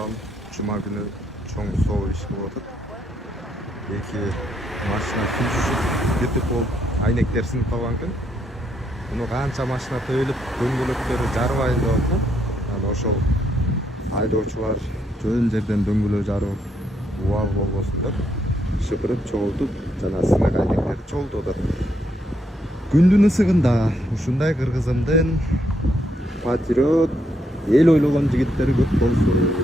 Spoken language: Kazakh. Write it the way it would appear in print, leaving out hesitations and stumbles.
Bakalım Cuma günü çoğun soğuk iş bulunduk. Belki maşına sürüşüp gidip ol aynekler sınıp kalgan gün. Bunu kança maşına töyülüp döngülöktörü jarbayın деп atам. Yani ошол айдоочулар жөн жерден дөңгөлөө жарып убал болбосундар. Шыпырып чогултуп жана сынак айнектерди чогултуп атат. Күндүн ысыгында ушундай кыргызымдын патриот эл ойлогон жигиттери көп болсун.